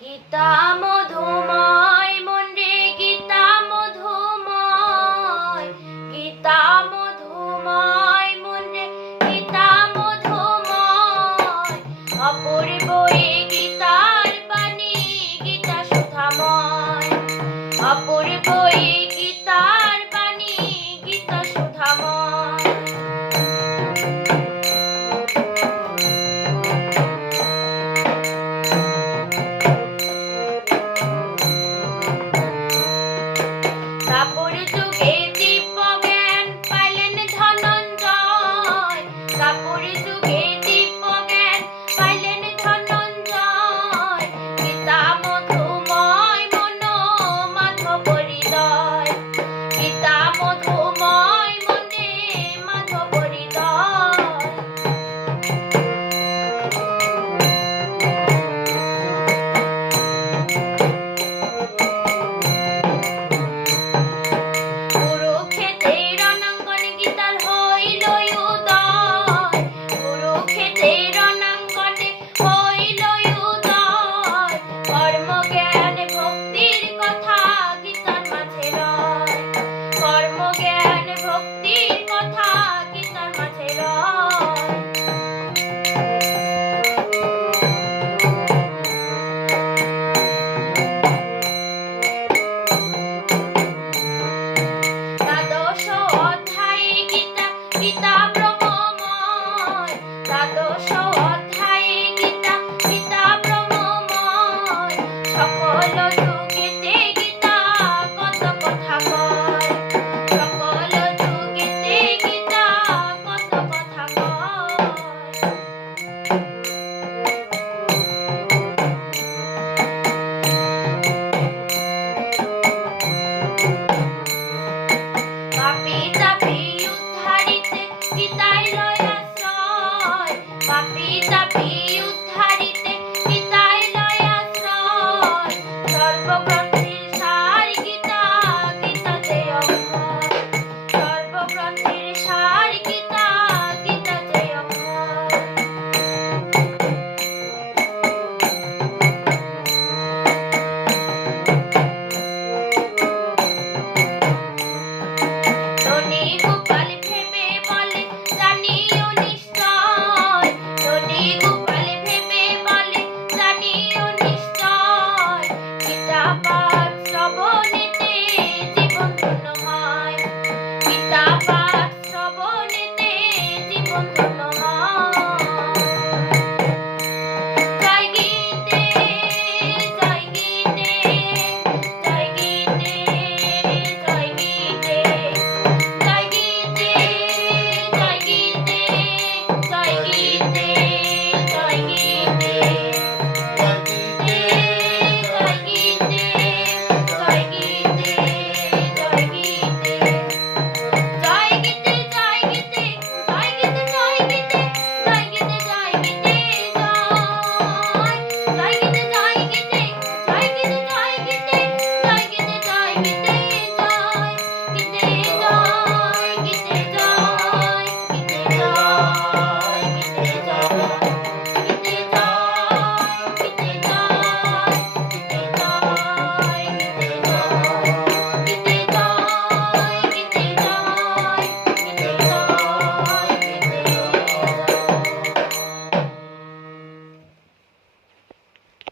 Gita মধুমা